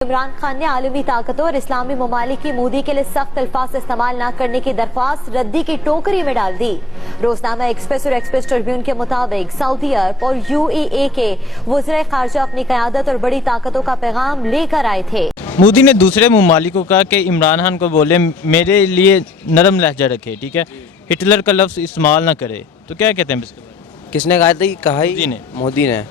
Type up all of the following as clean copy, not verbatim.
इमरान खान ने आलमी ताकतों और इस्लामी ममालिक की मोदी के लिए सख्त अल्फाज इस्तेमाल न करने की दरख्वास्त रद्दी की टोकरी में डाल दी। रोजनामा एक्सप्रेस और एक्सप्रेस ट्रिब्यून के मुताबिक सऊदी अरब और UAE के वज़ीर ख़ारजा अपनी क़यादत और बड़ी ताकतों का पैगाम लेकर आए थे। मोदी ने दूसरे ममालिक को कहा कि इमरान खान को बोले मेरे लिए नरम लहजा रखे, ठीक है, हिटलर का लफ्ज़ इस्तेमाल ना करे। तो क्या कहते हैं इसके बारे में? किसने कहा था? कहा ही मोदी ने।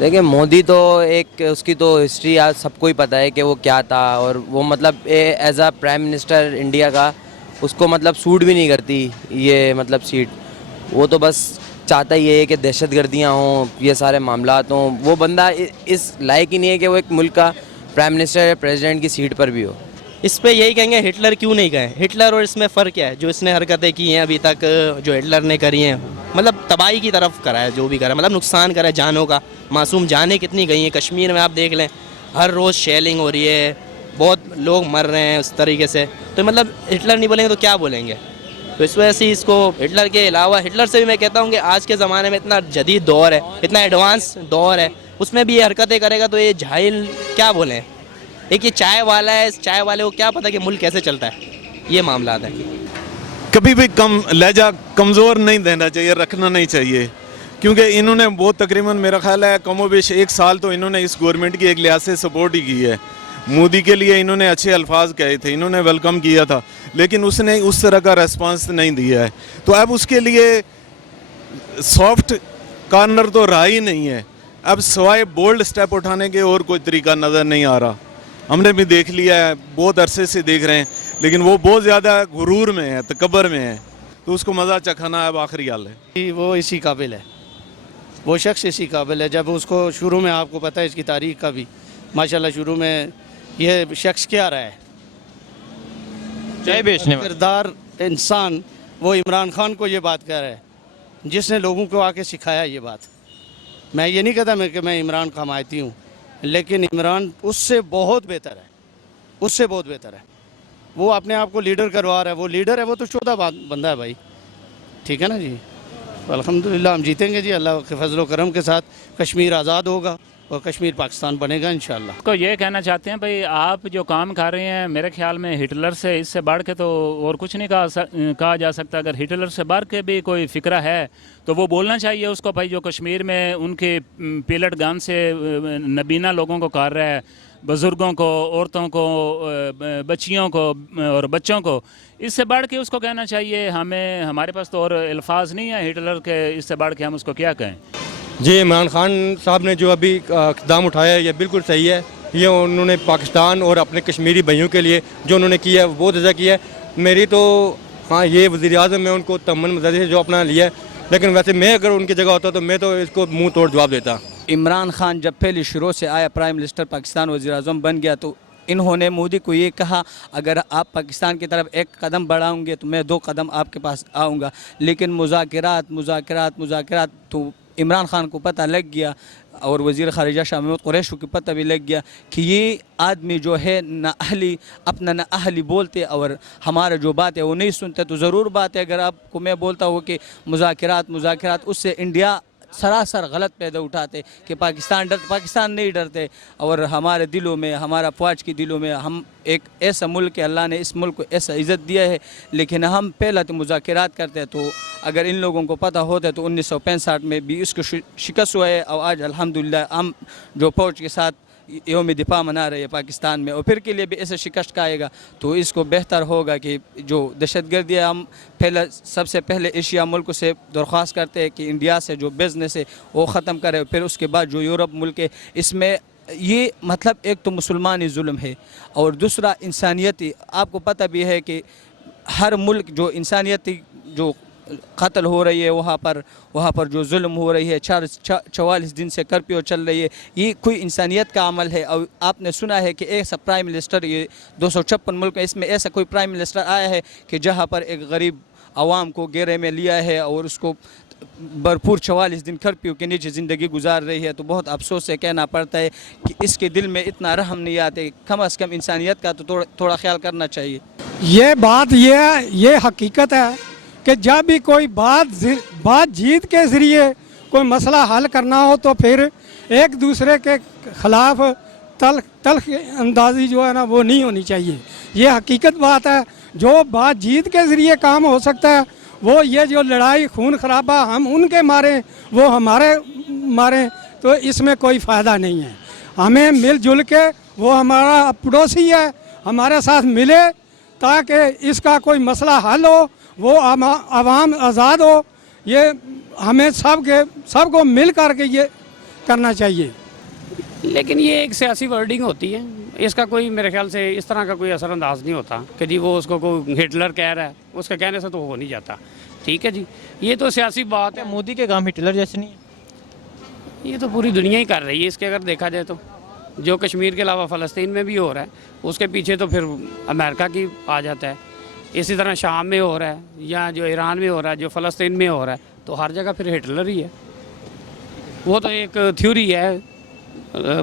देखिए मोदी तो एक उसकी तो हिस्ट्री आज सबको ही पता है कि वो क्या था, और वो मतलब as a prime minister India का उसको मतलब सूट भी नहीं करती ये मतलब सीट। वो तो बस चाहता ही है कि दहशत गर्दियाँ हों, ये सारे मामलात हों। वो बंदा इस लायक ही नहीं है कि वो एक मुल्क का प्राइम मिनिस्टर या प्रेसिडेंट की सीट पर भी हो। इस पे यही कहेंगे हिटलर क्यों नहीं गए। हिटलर और इसमें फ़र्क क्या है? जो इसने हरकतें की हैं अभी तक, जो हिटलर ने करी हैं, मतलब तबाही की तरफ करा है, जो भी करा मतलब नुकसान करा है जानों का। मासूम जानें कितनी गई हैं कश्मीर में, आप देख लें हर रोज़ शेलिंग हो रही है, बहुत लोग मर रहे हैं उस तरीके से। तो मतलब हिटलर नहीं बोलेंगे तो क्या बोलेंगे? तो इस वजह से इसको हिटलर के अलावा, हिटलर से भी मैं कहता हूँ कि आज के ज़माने में इतना जदीद दौर है, इतना एडवांस दौर है, उसमें भी ये हरकतें करेगा तो ये जाहिल क्या बोलें। एक ये चाय वाला है, इस चाय वाले को क्या पता कि मुल्क कैसे चलता है। ये मामला है। कभी भी लहजा कमज़ोर नहीं देना चाहिए, रखना नहीं चाहिए, क्योंकि इन्होंने बहुत तकरीबन मेरा ख्याल है कमोबेश 1 साल तो इन्होंने इस गवर्नमेंट की एक लिहाज से सपोर्ट ही की है। मोदी के लिए इन्होंने अच्छे अल्फाज कहे थे, इन्होंने वेलकम किया था, लेकिन उसने उस तरह का रेस्पॉन्स नहीं दिया है। तो अब उसके लिए सॉफ्ट कॉर्नर तो रहा ही नहीं है। अब सिवाय बोल्ड स्टेप उठाने के और कोई तरीका नज़र नहीं आ रहा। हमने भी देख लिया है, बहुत अरसे से देख रहे हैं, लेकिन वो बहुत ज़्यादा गुरूर में है, तकब्बर में है, तो उसको मज़ा चखाना अब आखिरी हाल है। वो इसी काबिल है, वो शख्स इसी काबिल है। जब उसको शुरू में, आपको पता है इसकी तारीख का भी, माशाल्लाह शुरू में ये शख्स क्या रहा है, चाय बेचने वाला किरदार इंसान, वो इमरान खान को ये बात कह रहा है जिसने लोगों को आके सिखाया ये बात। मैं ये नहीं कहता कि मैं इमरान का हमायती हूँ, लेकिन इमरान उससे बहुत बेहतर है, उससे बहुत बेहतर है। वो अपने आप को लीडर करवा रहा है, वो लीडर है, वो तो 14 बंदा है भाई, ठीक है ना जी। अल्हम्दुलिल्लाह हम जीतेंगे जी, अल्लाह के फजल व करम के साथ कश्मीर आज़ाद होगा और कश्मीर पाकिस्तान बनेगा इंशाल्लाह। को ये कहना चाहते हैं भाई, आप जो काम कर रहे हैं, मेरे ख्याल में हिटलर से इससे बढ़ के तो और कुछ नहीं कहा जा सकता। अगर हिटलर से बढ़ के भी कोई फ़िक्रा है तो वो बोलना चाहिए उसको भाई, जो कश्मीर में उनके पिलट गन से नबीना लोगों को कर रहा है, बुज़ुर्गों को, औरतों को, बच्चियों को और बच्चों को, इससे बढ़ के उसको कहना चाहिए। हमारे पास तो और अल्फाज नहीं है हिटलर के, इससे बढ़ के हम उसको क्या कहें। जी, इमरान खान साहब ने जो अभी इक़दाम उठाया है ये बिल्कुल सही है। ये उन्होंने पाकिस्तान और अपने कश्मीरी भाइयों के लिए जो उन्होंने किया है वो बहुत अच्छा किया है। मेरी तो हाँ, ये वज़ीर-ए-आज़म में उनको तमन मदद से जो अपना लिया है, लेकिन वैसे मैं अगर उनकी जगह होता तो मैं तो इसको मुंह तोड़ जवाब देता। इमरान खान जब पहले शुरू से आया, प्राइम मिनिस्टर पाकिस्तान, वज़ीर-ए-आज़म बन गया, तो इन्होंने मोदी को ये कहा अगर आप पाकिस्तान की तरफ 1 कदम बढ़ाओगे तो मैं 2 कदम आपके पास आऊँगा। लेकिन मुज़ाकरात तो इमरान खान को पता लग गया और वज़ीर ख़ारिजा शाह महमूद कुरैशी को पता भी लग गया कि ये आदमी जो है ना अहली बोलते और हमारा जो बात है वो नहीं सुनते। तो ज़रूर बात है, अगर आपको मैं बोलता हूँ कि मुज़ाकरात उससे इंडिया सरासर गलत पैदा उठाते कि पाकिस्तान नहीं डरते। और हमारे दिलों में, हमारा फ़ौज के दिलों में, हम एक ऐसा मुल्क है, अल्लाह ने इस मुल्क को ऐसा इज़्ज़त दिया है, लेकिन हम पहले तो मुज़ाकरात करते हैं। तो अगर इन लोगों को पता होता है तो 1965 में भी इसको शिकस्त हुआ है, और आज अल्हम्दुलिल्लाह हम जो फ़ौज के साथ यौम दिफा मना रहे हैं पाकिस्तान में, और फिर के लिए भी ऐसे शिकस्त का आएगा तो इसको बेहतर होगा कि जो दहशतगर्दी है, हम सबसे पहले एशिया मुल्क से दरख्वास्त करते हैं कि इंडिया से जो बिज़नेस है वो ख़त्म करे, फिर उसके बाद जो यूरोप मुल्क है, इसमें ये मतलब एक तो मुसलमानी जुल्म है और दूसरा इंसानियती। आपको पता भी है कि हर मुल्क जो इंसानियती जो कत्ल हो रही है, वहाँ पर जो जुल्म हो रही है, 44 दिन से कर्फ्यू चल रही है, ये कोई इंसानियत का अमल है। और आपने सुना है कि ऐसा प्राइम मिनिस्टर, ये 256 मुल्क है, इसमें ऐसा कोई प्राइम मिनिस्टर आया है कि जहाँ पर एक गरीब आवाम को घेरे में लिया है और उसको भरपूर 44 दिन कर्फ्यू के नीचे ज़िंदगी गुजार रही है। तो बहुत अफसोस से कहना पड़ता है कि इसके दिल में इतना रहम नहीं आते। कम अज़ कम इंसानियत का तो थोड़ा ख्याल करना चाहिए। ये हकीकत है कि जब भी कोई बातचीत के ज़रिए कोई मसला हल करना हो तो फिर एक दूसरे के ख़िलाफ़ तल्ख अंदाजी जो है ना वो नहीं होनी चाहिए। ये हकीकत बात है। जो बात जीत के ज़रिए काम हो सकता है वो ये जो लड़ाई खून खराबा हम उनके मारें वो हमारे मारें तो इसमें कोई फ़ायदा नहीं है। हमें मिलजुल के वो हमारा पड़ोसी है हमारे साथ मिले ताकि इसका कोई मसला हल हो, वो आवाम आज़ाद हो। ये हमें सबको मिल कर के ये करना चाहिए। लेकिन ये एक सियासी वर्डिंग होती है, इसका कोई मेरे ख्याल से इस तरह का कोई असरअंदाज नहीं होता कि जी वो उसको कोई हिटलर कह रहा है, उसके कहने से तो हो नहीं जाता। ठीक है जी, ये तो सियासी बात है। मोदी के काम हिटलर जैसे नहीं है? ये तो पूरी दुनिया ही कर रही है इसके, अगर देखा जाए तो जो कश्मीर के अलावा फ़लस्तीन में भी हो रहा है उसके पीछे तो फिर अमेरिका की आ जाता है। इसी तरह शाम में हो रहा है या जो ईरान में हो रहा है, जो फ़लस्तीन में हो रहा है, तो हर जगह फिर हिटलर ही है। वो तो एक थ्योरी है,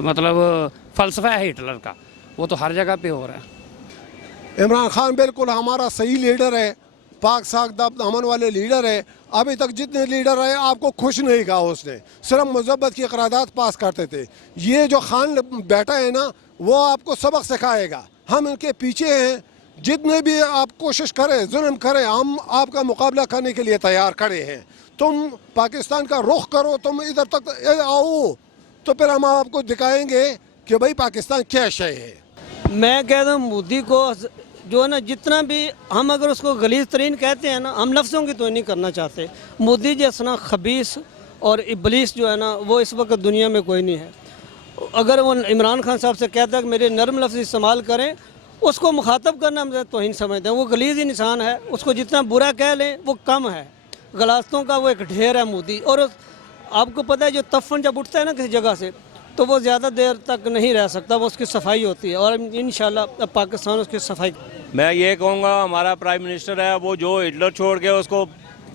मतलब फ़लसफ़ा है हिटलर का, वो तो हर जगह पे हो रहा है। इमरान खान बिल्कुल हमारा सही लीडर है, पाक साख दामन वाले लीडर है। अभी तक जितने लीडर रहे आपको खुश नहीं कहा उसने, सिर्फ मुज़ब्बत की करारदाद पास करते थे। ये जो खान बैठा है ना वो आपको सबक सिखाएगा। हम इनके पीछे हैं, जितने भी आप कोशिश करें जुल्म करें हम आपका मुकाबला करने के लिए तैयार खड़े हैं। तुम पाकिस्तान का रुख करो, तुम इधर तक आओ तो फिर हम आपको दिखाएंगे कि भाई पाकिस्तान क्या शय है। मैं कहता हूँ मोदी को जो है ना, जितना भी हम अगर उसको गलीज़ तरीन कहते हैं ना, हम लफ्ज़ों की तो नहीं करना चाहते। मोदी जैसा खबीस और इबलीस जो है ना वो इस वक्त दुनिया में कोई नहीं है। अगर वो इमरान खान साहब से कहता है कि मेरे नरम लफ्ज़ इस्तेमाल करें, उसको मुखातब करना हम तौहीन समझते हैं। वो गलीज़ इंसान है, उसको जितना बुरा कह लें वो कम है। गलास्तों का वो एक ढेर है मोदी। और आपको पता है जो तफन जब उठता है ना किसी जगह से तो वो ज़्यादा देर तक नहीं रह सकता, वो उसकी सफाई होती है और इंशाल्लाह अब पाकिस्तान उसकी सफाई। मैं ये कहूँगा हमारा प्राइम मिनिस्टर है वो जो हिटलर छोड़ के उसको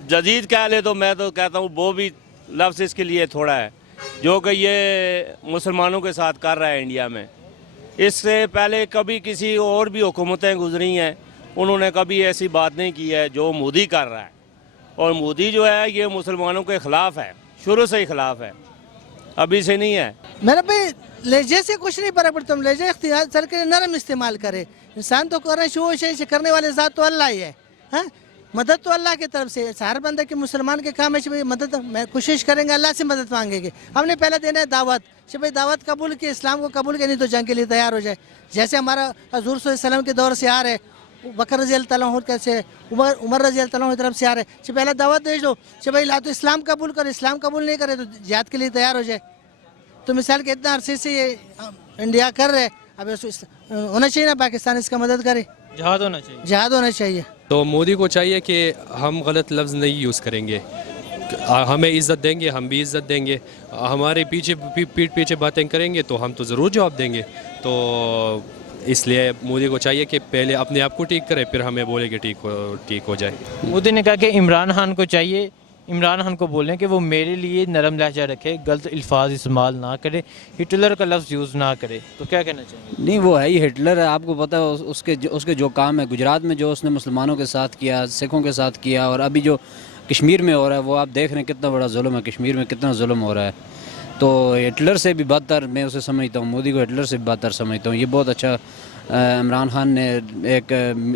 जदीद कह ले, तो मैं तो कहता हूँ वो भी लफ्ज़ इसके लिए थोड़ा है, जो कि ये मुसलमानों के साथ कर रहा है इंडिया में। इससे पहले कभी किसी और भी हुकूमतें गुजरी हैं, उन्होंने कभी ऐसी बात नहीं की है जो मोदी कर रहा है। और मोदी जो है ये मुसलमानों के ख़िलाफ़ है, शुरू से ही ख़िलाफ़ है, अभी से नहीं है। मेरा भाई लहजे से कुछ नहीं फर्क पड़ता, तुम लहजे इख्तियार सर के नरम इस्तेमाल करे। इंसान तो कर रहे शो करने वाले ज़ात तो अल्लाह ही है। हाँ, मदद तो अल्लाह की तरफ से। हर बंदा के मुसलमान के काम है भाई मदद, मैं कोशिश करेंगे अल्लाह से मदद मांगेंगे। हमने पहले देना है दावत कि भाई दावत कबूल की, इस्लाम को कबूल के, नहीं तो जंग के लिए तैयार हो जाए। जैसे हमारा हज़ूर सल्लल्लाहु अलैहि वसल्लम के दौर से आ रहे, बकर रज़ी अल्लाह तआला अन्हु कैसे, उमर रज़ी अल्लाह तआला अन्हु की तरफ से आ रहे कि पहले दावत दे दो कि भाई ला तो इस्लाम कबूल कर, इस्लाम कबूल नहीं करे तो जिहाद के लिए तैयार हो जाए। तो मिसाल के इतना अरसे से ये इंडिया कर रहे, अब होना चाहिए ना पाकिस्तान इसका मदद करे, जिहाद होना चाहिए, जिहाद होना चाहिए। तो मोदी को चाहिए कि हम गलत लफ्ज़ नहीं यूज़ करेंगे, हमें इज़्ज़त देंगे, हम भी इज़्ज़त देंगे। हमारे पीठ पीछे बातें करेंगे तो हम तो ज़रूर जवाब देंगे। तो इसलिए मोदी को चाहिए कि पहले अपने आप को ठीक करे, फिर हमें बोले कि ठीक हो जाए। मोदी ने कहा कि इमरान खान को चाहिए, इमरान खान को बोलें कि वो मेरे लिए नरम लहजा रखे, गलत अल्फाज इस्तेमाल ना करे, हिटलर का लफ्ज़ यूज़ ना करे। तो क्या कहना चाहिए? नहीं, वो है ही हिटलर है, आपको पता है उसके जो काम है गुजरात में, जो उसने मुसलमानों के साथ किया, सिखों के साथ किया, और अभी जो कश्मीर में हो रहा है वो आप देख रहे हैं कितना बड़ा जुल्म है, कश्मीर में कितना जुल्म हो रहा है। तो हिटलर से भी बदतर मैं उसे समझता हूँ, मोदी को हिटलर से भी बदतर समझता हूँ। ये बहुत अच्छा इमरान खान ने एक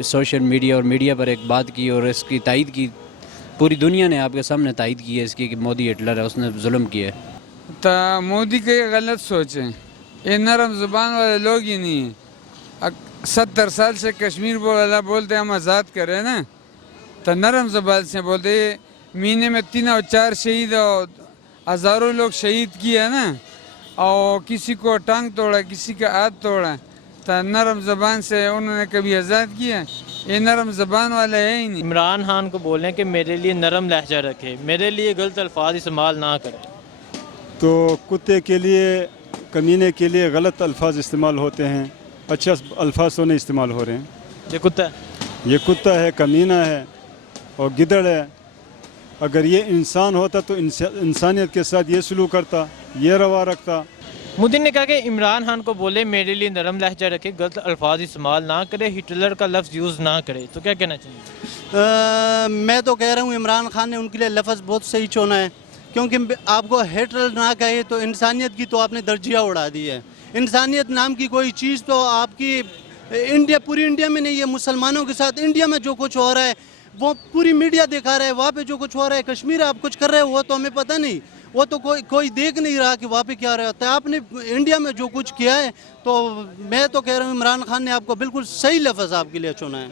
सोशल मीडिया और मीडिया पर एक बात की और इसकी तायद की, पूरी दुनिया ने आपके सामने तायद की है इसकी कि मोदी हिटलर है, उसने जुल्म किया है। तो मोदी के गलत सोचें, ये नरम ज़ुबान वाले लोग ही नहीं हैं। 70 साल से कश्मीर बोलते हम आज़ाद करें ना, तो नरम ज़ुबान से बोलते। महीने में 3 और 4 शहीद और हज़ारों लोग शहीद किए ना, और किसी को टांग तोड़ा, किसी का हाथ तोड़ा, तो नरम ज़बान से उन्होंने कभी आज़ाद किया? ये नरम ज़बान वाला है ही नहीं। इमरान खान को बोलें कि मेरे लिए नरम लहजा रखे, मेरे लिए गलत अल्फाज इस्तेमाल ना करे। तो कुत्ते के लिए, कमीने के लिए गलत अल्फाज इस्तेमाल होते हैं, अच्छे अल्फाज तो नहीं इस्तेमाल हो रहे हैं। ये कुत्ता है, कमीना है और गिदड़ है। अगर ये इंसान होता तो इंसानियत के साथ ये सलूक करता, ये रवा रखता। मोदी ने कहा कि इमरान खान को बोले मेरे लिए नरम लहजा रखे, गलत अल्फाज इस्तेमाल ना करे, हिटलर का लफ्ज़ यूज़ ना करे। तो क्या कहना चाहिए? मैं तो कह रहा हूँ इमरान खान ने उनके लिए लफ्ज़ बहुत सही चुना है, क्योंकि आपको हिटलर ना कहे तो इंसानियत की तो आपने दर्जिया उड़ा दी है। इंसानियत नाम की कोई चीज़ तो आपकी इंडिया, पूरी इंडिया में नहीं है। मुसलमानों के साथ इंडिया में जो कुछ हो रहा है वो पूरी मीडिया दिखा रहा है, वहाँ पे जो कुछ हो रहा है कश्मीर आप कुछ कर रहे हो वो तो हमें पता नहीं, वो तो कोई देख नहीं रहा कि वहाँ पे क्या रहा होता है। आपने इंडिया में जो कुछ किया है, तो मैं तो कह रहा हूँ इमरान खान ने आपको बिल्कुल सही लफ्ज़ आपके लिए चुना है।